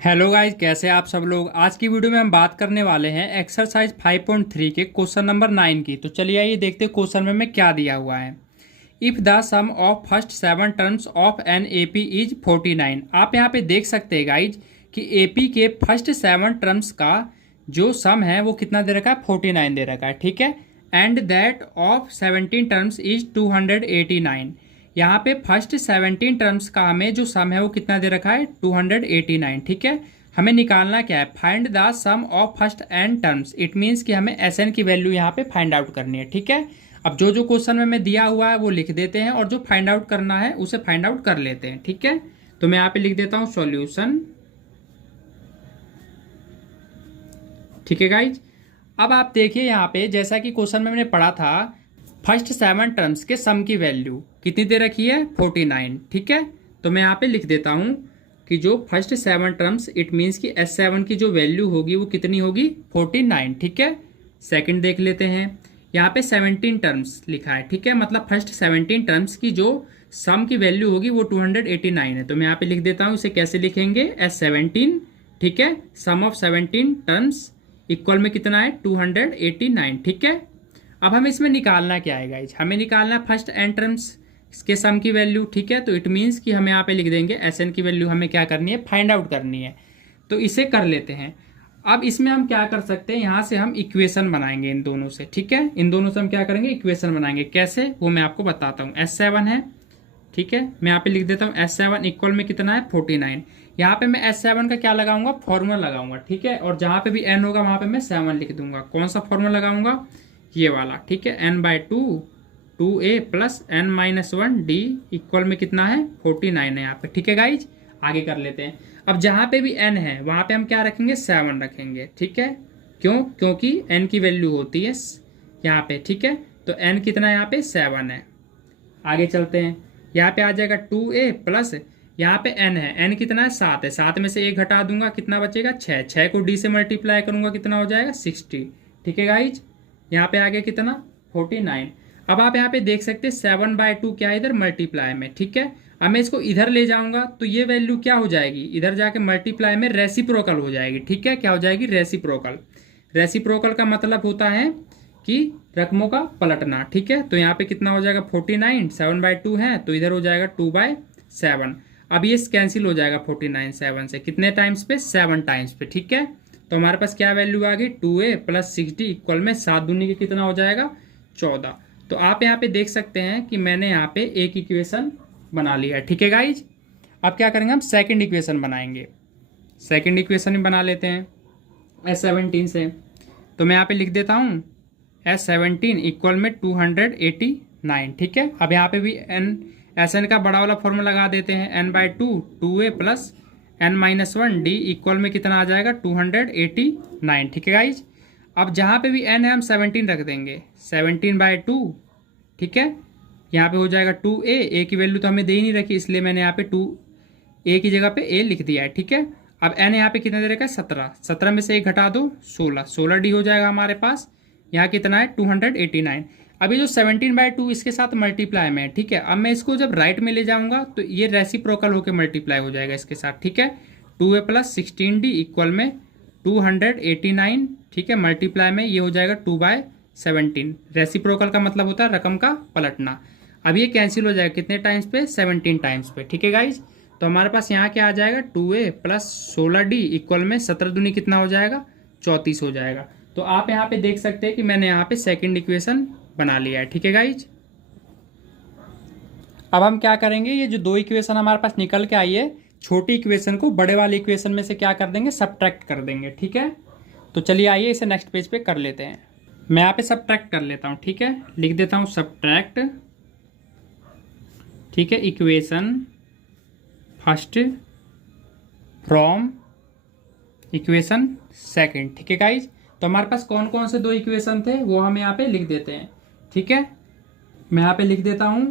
Hello guys, कैसे हैं आप सब लोग। आज की वीडियो में हम बात करने वाले हैं एक्सरसाइज 5.3 के क्वेश्चन नंबर 9 की। तो चलिए आइए देखते हैं क्वेश्चन में क्या दिया हुआ है। If the sum of first 7 terms of n AP is 49। आप यहाँ पे देख सकते हैं गाइज कि एपी के फर्स्ट 7 टर्म्स का जो सम है वो कितना दे रखा है, 49 दे रखा है। ठीक है। And that of 17 terms is 289। यहाँ पे फर्स्ट 17 टर्म्स का हमें जो सम है वो कितना दे रखा है, 289। ठीक है। हमें निकालना क्या है, find the sum of first n terms. It means कि हमें एस एन की वैल्यू यहाँ पे फाइंड आउट करनी है। ठीक है। अब जो जो क्वेश्चन में दिया हुआ है वो लिख देते हैं और जो फाइंड आउट करना है उसे फाइंड आउट कर लेते हैं। ठीक है। तो मैं यहाँ पे लिख देता हूँ सॉल्यूशन। ठीक है गाइज। अब आप देखिए यहाँ पे जैसा कि क्वेश्चन में मैंने पढ़ा था, फर्स्ट 7 टर्म्स के सम की वैल्यू कितनी दे रखी है, 49। ठीक है। तो मैं यहाँ पे लिख देता हूँ कि जो फर्स्ट 7 टर्म्स, इट मीन्स कि S7 की जो वैल्यू होगी वो कितनी होगी, 49। ठीक है। सेकंड देख लेते हैं। यहाँ पे 17 टर्म्स लिखा है। ठीक है। मतलब फर्स्ट 17 टर्म्स की जो सम की वैल्यू होगी वो 289 है। तो मैं यहाँ पे लिख देता हूँ, इसे कैसे लिखेंगे, S17। ठीक है। सम ऑफ 17 टर्म्स इक्वल में कितना है, 289। ठीक है। अब हमें इसमें निकालना क्या है गाइज, हमें निकालना है फर्स्ट एन टर्म्स के सम की वैल्यू। ठीक है। तो इट मीन्स कि हमें यहाँ पे लिख देंगे एस एन की वैल्यू हमें क्या करनी है, फाइंड आउट करनी है। तो इसे कर लेते हैं। अब इसमें हम क्या कर सकते हैं, यहाँ से हम इक्वेशन बनाएंगे इन दोनों से। ठीक है। इन दोनों से हम क्या करेंगे, इक्वेशन बनाएंगे। कैसे, वो मैं आपको बताता हूँ। S7 है। ठीक है। मैं यहाँ पे लिख देता हूँ S7 इक्वल में कितना है, 49। यहाँ पे मैं S7 का क्या लगाऊंगा, फॉर्मूला लगाऊंगा। ठीक है। और जहाँ पे भी n होगा वहां पे मैं 7 लिख दूंगा। कौन सा फॉर्मूला लगाऊंगा, ये वाला। ठीक है। n/2 2a plus n-1d equal में कितना है, 49 है यहाँ पे। ठीक है गाइज। आगे कर लेते हैं। अब जहाँ पे भी n है वहां पे हम क्या रखेंगे, 7 रखेंगे। ठीक है। क्यों, क्योंकि n की वैल्यू होती है यहाँ पे। ठीक है। तो n कितना है यहाँ पे, 7 है। आगे चलते हैं। यहाँ पे आ जाएगा 2a प्लस, यहाँ पे n है, n कितना है, 7 है। 7 में से 1 घटा दूंगा, कितना बचेगा, 6। 6 को d से मल्टीप्लाई करूंगा, कितना हो जाएगा, 60। ठीक है गाइज। यहाँ पे आ गया कितना, 49। अब आप यहाँ पे देख सकते हैं 7/2 क्या है, इधर मल्टीप्लाई में। ठीक है। अब मैं इसको इधर ले जाऊंगा तो ये वैल्यू क्या हो जाएगी, इधर जाके मल्टीप्लाई में रेसिप्रोकल हो जाएगी। ठीक है। क्या हो जाएगी, रेसिप्रोकल। रेसिप्रोकल का मतलब होता है कि रकमों का पलटना। ठीक है। तो यहाँ पे कितना हो जाएगा, 49। 7/2 है तो इधर हो जाएगा 2/7। अब ये कैंसिल हो जाएगा 49 7 से, कितने टाइम्स पे, 7 टाइम्स पे। ठीक है। तो हमारे पास क्या वैल्यू आ गई, 2a प्लस 60 इक्वल में 7 दूनी के कितना हो जाएगा, 14। तो आप यहाँ पे देख सकते हैं कि मैंने यहाँ पे एक इक्वेशन बना लिया है। ठीक है गाइज। अब क्या करेंगे, हम सेकंड इक्वेशन बनाएंगे। सेकंड इक्वेशन भी बना लेते हैं S17 से। तो मैं यहाँ पे लिख देता हूँ S17 इक्वल में 289। ठीक है। अब यहाँ पे भी SN का बड़ा वाला फॉर्मूला लगा देते हैं, n/2 2a plus n-1d equal में कितना आ जाएगा, 289। ठीक है गाइज। अब जहाँ पे भी n है हम 17 रख देंगे, 17/2। ठीक है। यहाँ पे हो जाएगा 2a, a की वैल्यू तो हमें दे ही नहीं रखी, इसलिए मैंने यहाँ पे 2a की जगह पे a लिख दिया है। ठीक है। अब n यहाँ पे कितना दे रखा है, 17। 17 में से 1 घटा दो, 16। 16d हो जाएगा हमारे पास। यहाँ कितना है, 289। अभी जो 17/2 इसके साथ मल्टीप्लाई में है। ठीक है। अब मैं इसको जब राइट में ले जाऊंगा तो ये रेसिप्रोकल होकर मल्टीप्लाई हो जाएगा इसके साथ। ठीक है। 2a प्लस 16d इक्वल में 289। ठीक है। मल्टीप्लाई में ये हो जाएगा 2/17। रेसिप्रोकल का मतलब होता है रकम का पलटना। अब ये कैंसिल हो जाएगा कितने टाइम्स पे, 17 टाइम्स पे। ठीक है गाइज। तो हमारे पास यहाँ क्या आ जाएगा, 2a प्लस 16d इक्वल में 17 दूनी कितना हो जाएगा, 34 हो जाएगा। तो आप यहाँ पे देख सकते हैं कि मैंने यहाँ पे सेकंड इक्वेशन बना लिया है। ठीक है गाइज। अब हम क्या करेंगे, ये जो दो इक्वेशन हमारे पास निकल के आई है, छोटी इक्वेशन को बड़े वाले इक्वेशन में से क्या कर देंगे, सब्ट्रैक्ट कर देंगे। ठीक है। तो चलिए आइए इसे नेक्स्ट पेज पे कर लेते हैं। मैं यहाँ पे सब्ट्रैक्ट कर लेता हूँ। ठीक है। लिख देता हूँ सब्ट्रैक्ट। ठीक है। Equation first from equation second. ठीक है गाइज। तो हमारे पास कौन कौन से दो इक्वेशन थे वो हम यहाँ पे लिख देते हैं। ठीक है। मैं यहाँ पे लिख देता हूँ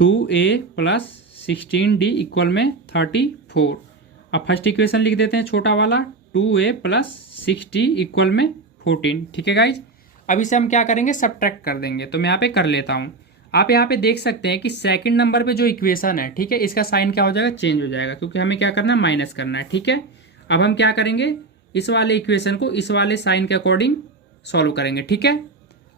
2a प्लस 16d इक्वल में 34। अब फर्स्ट इक्वेशन लिख देते हैं छोटा वाला, 2a प्लस 6d इक्वल में 14। ठीक है गाइज। अब इसे हम क्या करेंगे, सब्ट्रैक्ट कर देंगे। तो मैं यहाँ पे कर लेता हूँ। आप यहाँ पे देख सकते हैं कि सेकंड नंबर पे जो इक्वेशन है, ठीक है, इसका साइन क्या हो जाएगा, चेंज हो जाएगा, क्योंकि हमें क्या करना है, माइनस करना है। ठीक है, अब हम क्या करेंगे, इस वाले इक्वेशन को इस वाले साइन के अकॉर्डिंग सॉल्व करेंगे। ठीक है,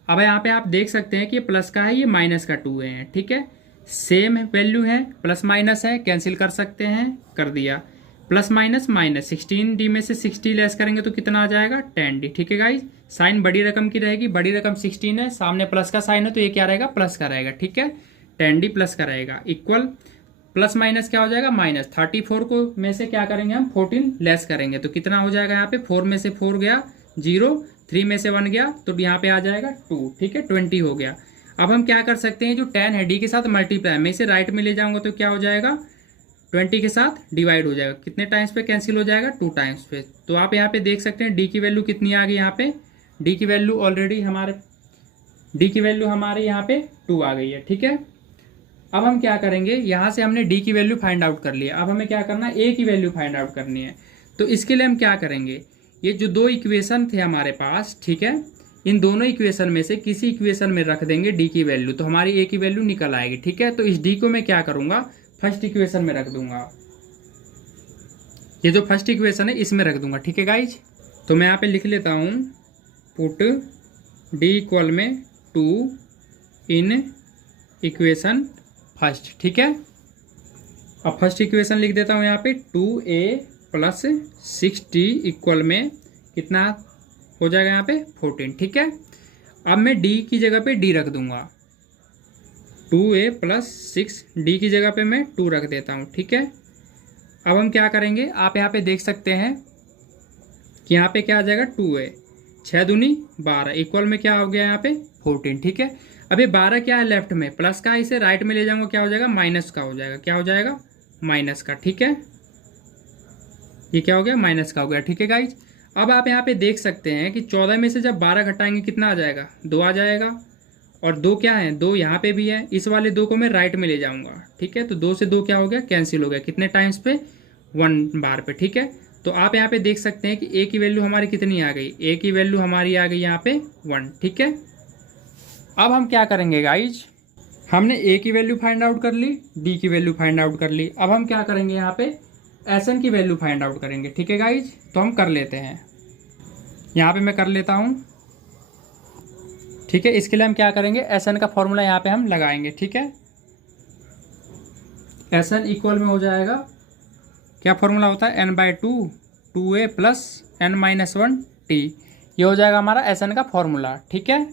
अब यहाँ पे आप देख सकते हैं कि ये प्लस का है, ये माइनस का 2a है। ठीक है, सेम वैल्यू है, प्लस माइनस है, कैंसिल कर सकते हैं, कर दिया। प्लस माइनस माइनस, 16d में से 60 लेस करेंगे तो कितना आ जाएगा, 10d। ठीक है गाइज, साइन बड़ी रकम की रहेगी, बड़ी रकम 16 है, सामने प्लस का साइन है तो ये क्या रहेगा, प्लस का रहेगा। ठीक है, 10d प्लस का रहेगा, इक्वल प्लस माइनस क्या हो जाएगा, माइनस। 34 को में से क्या करेंगे हम, 14 लेस करेंगे तो कितना हो जाएगा, यहाँ पे 4 में से 4 गया 0, 3 में से 1 गया तो यहाँ पे आ जाएगा 2। ठीक है, 20 हो गया। अब हम क्या कर सकते हैं, जो 10 है डी के साथ मल्टीप्लाई, मैं इसे राइट में ले जाऊंगा तो क्या हो जाएगा, 20 के साथ डिवाइड हो जाएगा। कितने टाइम्स पे कैंसिल हो जाएगा, 2 टाइम्स पे। तो आप यहाँ पे देख सकते हैं डी की वैल्यू कितनी आ गई, यहाँ पे डी की वैल्यू ऑलरेडी हमारे यहाँ पे 2 आ गई है। ठीक है, अब हम क्या करेंगे, यहाँ से हमने डी की वैल्यू फाइंड आउट कर लिया, अब हमें क्या करना है, ए की वैल्यू फाइंड आउट करनी है। तो इसके लिए हम क्या करेंगे, ये जो 2 इक्वेशन थे हमारे पास, ठीक है, इन दोनों इक्वेशन में से किसी इक्वेशन में रख देंगे डी की वैल्यू, तो हमारी ए की वैल्यू निकल आएगी। ठीक है, तो इस डी को मैं क्या करूंगा, फर्स्ट इक्वेशन में रख दूंगा, ये जो फर्स्ट इक्वेशन है इसमें रख दूंगा। ठीक है गाइज, तो मैं यहाँ पे लिख लेता हूँ, पुट डी इक्वल में 2 इन इक्वेशन फर्स्ट। ठीक है, अब फर्स्ट इक्वेशन लिख देता हूँ यहाँ पे, 2a प्लस 6d इक्वल में कितना हो जाएगा, यहाँ पे 14। ठीक है, अब मैं d की जगह पे d रख दूंगा, 2a प्लस 6d की जगह पे मैं 2 रख देता हूँ। ठीक है, अब हम क्या करेंगे, आप यहाँ पे देख सकते हैं कि यहाँ पे क्या आ जाएगा, 2a, 6 दूनी 12 इक्वल में क्या हो गया यहाँ पे 14। ठीक है, अभी 12 क्या है लेफ्ट में, प्लस का, इसे राइट में ले जाऊंगा क्या हो जाएगा, माइनस का हो जाएगा, क्या हो जाएगा, माइनस का। ठीक है, ये क्या हो गया, माइनस का हो गया। ठीक है गाइज, अब आप यहाँ पे देख सकते हैं कि 14 में से जब 12 घटाएंगे कितना आ जाएगा, 2 आ जाएगा, और 2 क्या है, 2 यहाँ पे भी है, इस वाले 2 को मैं राइट में ले जाऊंगा। ठीक है, तो 2 से 2 क्या हो गया, कैंसिल हो गया, कितने टाइम्स पे, 1 बार पे। ठीक है, तो आप यहाँ पे देख सकते हैं कि ए की वैल्यू हमारी कितनी आ गई, ए की वैल्यू हमारी आ गई यहाँ पे 1। ठीक है, अब हम क्या करेंगे गाइज, हमने ए की वैल्यू फाइंड आउट कर ली, डी की वैल्यू फाइंड आउट कर ली, अब हम क्या करेंगे, यहाँ पे एस एन की वैल्यू फाइंड आउट करेंगे। ठीक है गाइज, तो हम कर लेते हैं, यहाँ पे मैं कर लेता हूँ। ठीक है, इसके लिए हम क्या करेंगे, एस एन का फॉर्मूला यहाँ पे हम लगाएंगे। ठीक है, एस एन इक्वल में हो जाएगा, क्या फॉर्मूला होता है, n/2 2a प्लस n-1t, ये हो जाएगा हमारा एस एन का फॉर्मूला। ठीक है,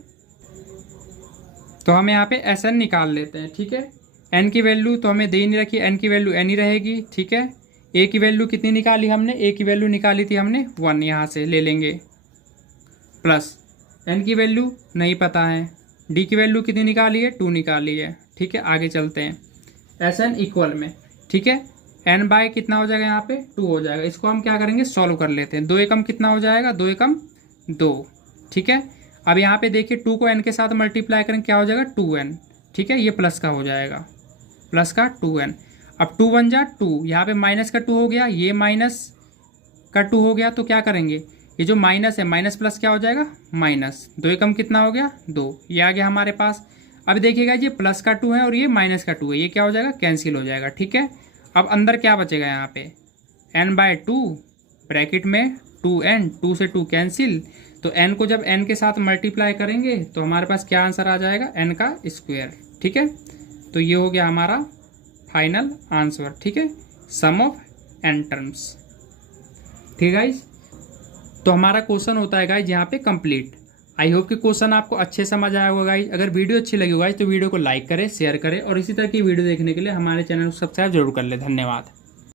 तो हम यहाँ पे एस एन निकाल लेते हैं। ठीक है, एन की वैल्यू तो हमें दे ही नहीं रखी, एन की वैल्यू एन ही रहेगी। ठीक है, ए की वैल्यू कितनी निकाली हमने, ए की वैल्यू निकाली थी हमने 1, यहाँ से ले लेंगे, प्लस एन की वैल्यू नहीं पता है, डी की वैल्यू कितनी निकाली है, 2 निकाली है। ठीक है, आगे चलते हैं, एस एन इक्वल में, ठीक है, एन बाय कितना हो जाएगा, यहाँ पे 2 हो जाएगा, इसको हम क्या करेंगे, सॉल्व कर लेते हैं। 2 एकम कितना हो जाएगा, 2 एकम 2। ठीक है, अब यहाँ पे देखिए 2 को n के साथ मल्टीप्लाई करें क्या हो जाएगा, 2n। ठीक है, ये प्लस का हो जाएगा, प्लस का 2n। अब 2 1 जा 2, यहाँ पे माइनस का 2 हो गया, ये माइनस का 2 हो गया, तो क्या करेंगे, ये जो माइनस है, माइनस प्लस क्या हो जाएगा, माइनस। 2 एकम कितना हो गया, 2, ये आ गया हमारे पास। अब देखिएगा ये प्लस का 2 है और ये माइनस का 2 है, ये क्या हो जाएगा, कैंसिल हो जाएगा। ठीक है, अब अंदर क्या बचेगा, यहाँ पे n/2 ब्रैकेट में 2n, 2 से 2 कैंसिल, तो n को जब n के साथ मल्टीप्लाई करेंगे तो हमारे पास क्या आंसर आ जाएगा, n का स्क्वायर। ठीक है, तो ये हो गया हमारा फाइनल आंसर। ठीक है, सम ऑफ n टर्म्स। ठीक है गाइज, तो हमारा क्वेश्चन होता है गाइज यहाँ पे कंप्लीट। आई होप कि क्वेश्चन आपको अच्छे समझ आया होगा गाइज। अगर वीडियो अच्छी लगी हो गाइज तो वीडियो को लाइक करें, शेयर करें, और इसी तरह की वीडियो देखने के लिए हमारे चैनल को सब्सक्राइब जरूर कर ले। धन्यवाद।